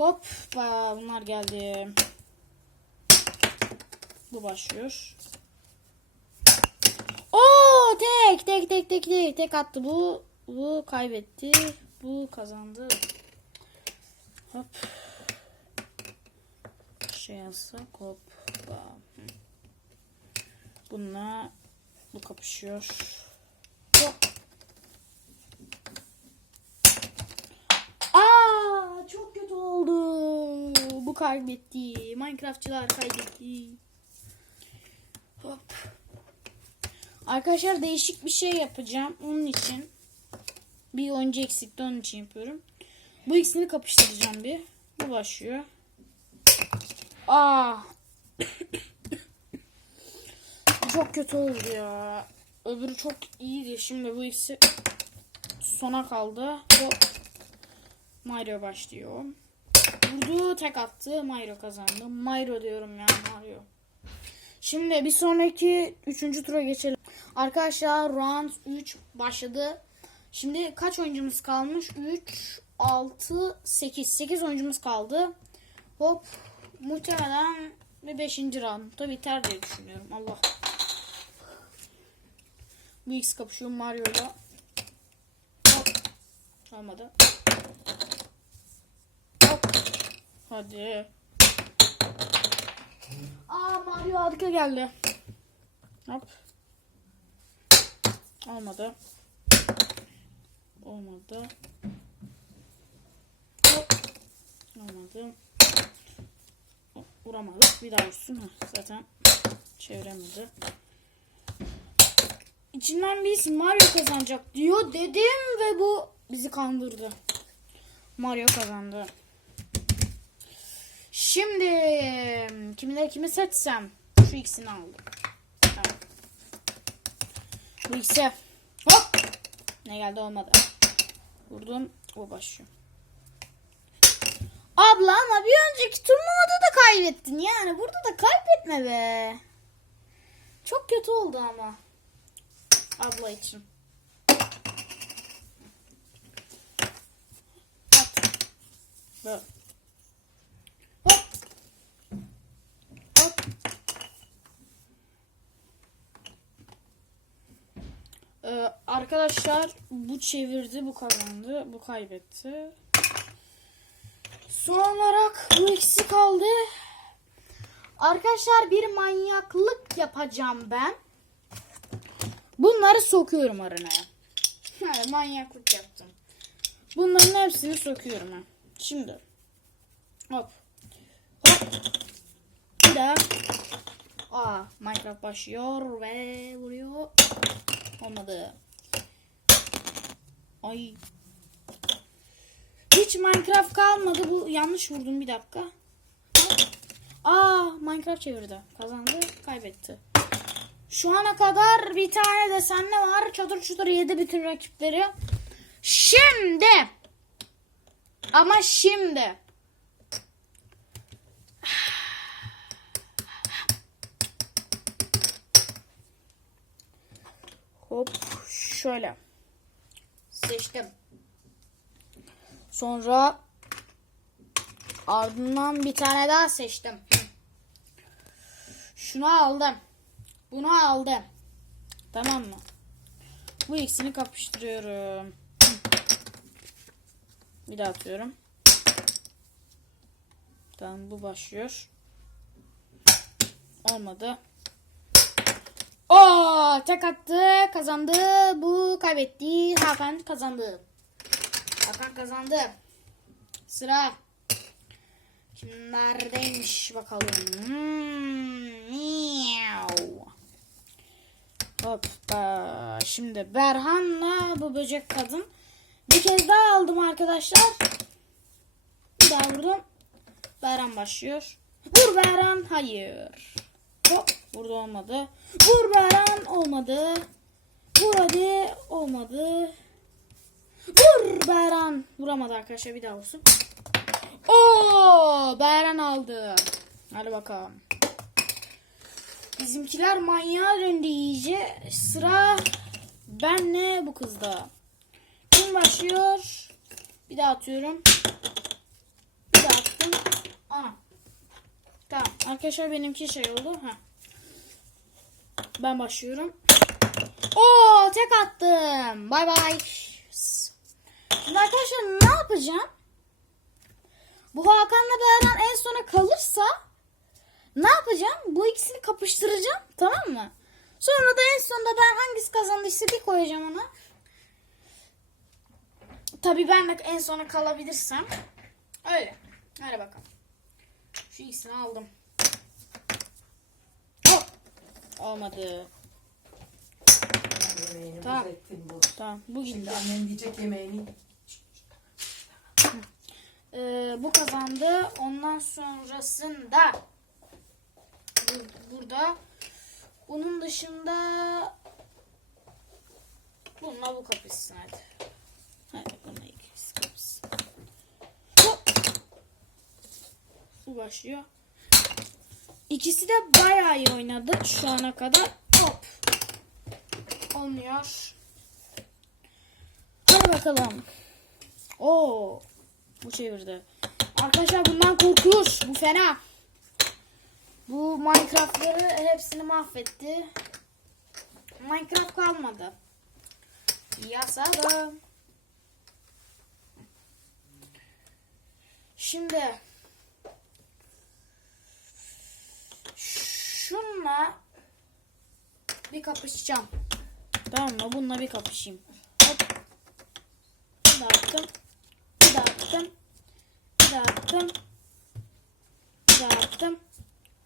Hop. Bunlar geldi. Bu başlıyor. Oo tek tek tek tek tek tek attı bu. Bu kaybetti. Bu kazandı. Hop. Şey yazsak hop. Bununla bu kapışıyor. Hop. Aa çok kötü oldu. Bu kaybetti. Minecraftçılar kaybetti. Hop. Arkadaşlar değişik bir şey yapacağım. Onun için bir oyuncu eksikti onun için yapıyorum. Bu ikisini kapıştıracağım bir. Bu başlıyor. Aa. Bu çok kötü oldu ya. Öbürü çok iyiydi. Şimdi bu ikisi sona kaldı. Hop. Mario başlıyor. Vurdu tek attı. Mario kazandı. Mario diyorum ya Mario. Şimdi bir sonraki üçüncü tura geçelim. Arkadaşlar round 3 başladı. Şimdi kaç oyuncumuz kalmış? 3, 6, 8. 8 oyuncumuz kaldı. Hop. Muhtemelen bir 5. roundda biter diye düşünüyorum. Allah. Bu ikisi kapışıyor Mario'yla. Hop. Olmadı. Hadi. Aa Mario harika geldi. Hop. Olmadı. Olmadı. Hop. Olmadı. Hop, Vuramadık. Bir daha vursun. Zaten çeviremedi. İçinden birisi Mario kazanacak diyor dedim ve bu bizi kandırdı. Mario kazandı. Şimdi kimleri kimi seçsem şu ikisini aldım. Tamam. Bu ikisi. Hop. Ne geldi olmadı. Vurdum. O başlıyor. Abla ama bir önceki turnuvada da kaybettin yani. Burada da kaybetme be. Çok kötü oldu ama. Abla için. Böyle. Ee, arkadaşlar bu çevirdi, bu kazandı, bu kaybetti. Son olarak bu ikisi kaldı. Arkadaşlar bir manyaklık yapacağım ben. Bunları sokuyorum arenaya. Ha, manyaklık yaptım. Bunların hepsini sokuyorum. Şimdi. Hop. Hop. Bir daha. Aa, Minecraft başlıyor ve vuruyor. Olmadı. Ay. Hiç Minecraft kalmadı. Bu yanlış vurdum bir dakika. Aa, Minecraft çevirdi. Kazandı, kaybetti. Şu ana kadar bir tane desenli var. Çadır çudur yedi bütün rakipleri. Şimdi ama şimdi Hop şöyle. Seçtim. Sonra ardından bir tane daha seçtim. Şunu aldım. Bunu aldım. Tamam mı? Bu ikisini kapıştırıyorum. Bir daha atıyorum. Tamam bu başlıyor. Olmadı. Oo, tek attı, kazandı. Bu kaybetti. Hakan kazandı. Hakan kazandı. Sıra kimlerdeymiş bakalım. Hmm. Hoppa. Şimdi Berhan'la bu böcek kadın. Bir kez daha aldım arkadaşlar. Bir daha vurdum. Berhan başlıyor. Vur Berhan. Hayır. Hop. Burada olmadı. Vur. Olmadı. Vur. Olmadı. Vur Berhan. Vuramadı arkadaşlar. Bir daha vursun. Oo, Berhan aldı. Hadi bakalım. Bizimkiler manyağa döndü iyice. Sıra benle bu kızda. Kim başlıyor? Bir daha atıyorum. Bir daha attım. Ana. Tamam. Arkadaşlar benimki şey oldu. Ha. Ben başlıyorum. Oo tek attım. Bay bay. Şimdi arkadaşlar ne yapacağım? Bu Hakan'la Beren en sona kalırsa ne yapacağım? Bu ikisini kapıştıracağım. Tamam mı? Sonra da en sonunda ben hangisi kazandıysa bir koyacağım ona. Tabii ben de en sona kalabilirsem. Öyle. Hadi bakalım. Şu ikisini aldım. Hop. Olmadı. Yemeğini Tamam. bu. Tamam bu Şimdi gitti. annen diyecek yemeğini. Ee, bu kazandı. Ondan sonrasında bur- burada bunun dışında bununla bu kapışsın hadi. Hadi bununla ikisi kapışsın. Hop. Bu başlıyor. İkisi de bayağı iyi oynadı şu ana kadar. Hop. Olmuyor. Hadi bakalım. Oo. Bu çevirdi. Arkadaşlar bundan korkuyoruz. Bu fena. Bu Minecraft'ları hepsini mahvetti. Minecraft kalmadı. Yasalım. Şimdi şunla bir kapışacağım. Tamam mı? Bununla bir kapışayım. Hop. Bir daha attım. Bir daha attım. Bir daha attım. Bir daha attım.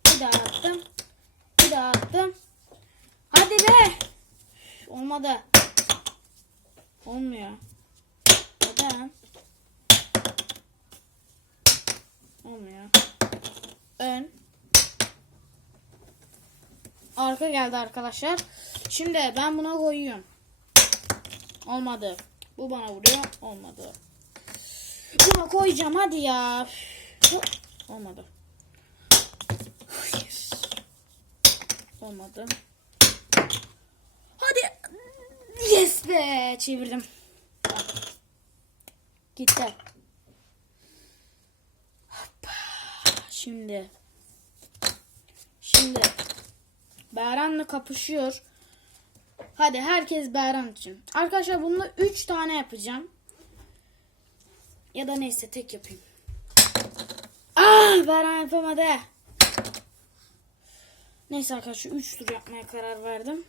Bir daha attım. Bir daha attım. Hadi be. Olmadı. Olmuyor. Neden? Olmuyor. Ön. Arka geldi arkadaşlar. Şimdi ben buna koyuyorum. Olmadı. Bu bana vuruyor. Olmadı. Buna koyacağım hadi ya. Olmadı. Olmadı. Hadi. Yes be. Çevirdim. Gitti. Şimdi. Şimdi. Behran'la kapışıyor. Hadi herkes Behran için. Arkadaşlar bununla 3 tane yapacağım. Ya da neyse tek yapayım. Ah Behran yapamadı. Neyse arkadaşlar 3 tur yapmaya karar verdim.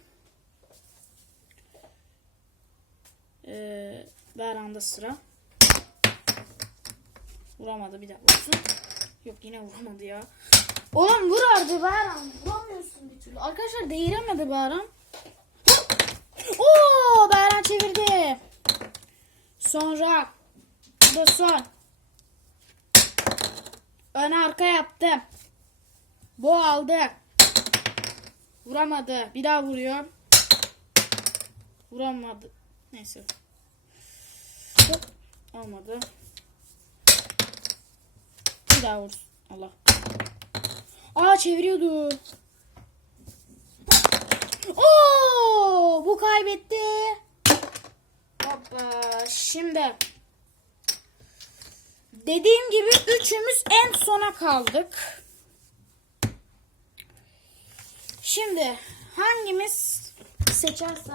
Ee, Behran'da sıra. Vuramadı bir daha vursun. Yok yine vuramadı ya. Oğlum vur artık Behran. Vuramıyorsun bir türlü. Arkadaşlar değiremedi Behran. Oo Behran çevirdi. Sonra bu da son. Ön arka yaptım. Bu aldı. Vuramadı. Bir daha vuruyor. Vuramadı. Neyse. Olmadı. Bir daha vursun. Allah. Aa çeviriyordu. Oo, bu kaybetti. Hoppa. Şimdi dediğim gibi üçümüz en sona kaldık. Şimdi hangimiz seçerse.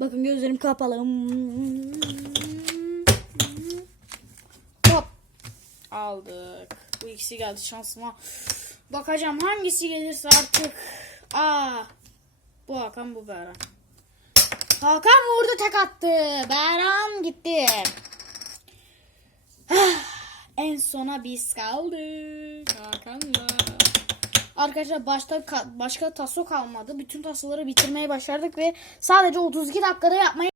Bakın gözlerim kapalı. Hop. Aldık. Bu ikisi geldi şansıma. Bakacağım hangisi gelirse artık. Aa. Bu Hakan bu Behran. Hakan vurdu tek attı. Behran gitti. en sona biz kaldık. Hakan'la. Arkadaşlar başta ka- başka taso kalmadı. Bütün tasoları bitirmeyi başardık ve sadece 32 dakikada yapmayı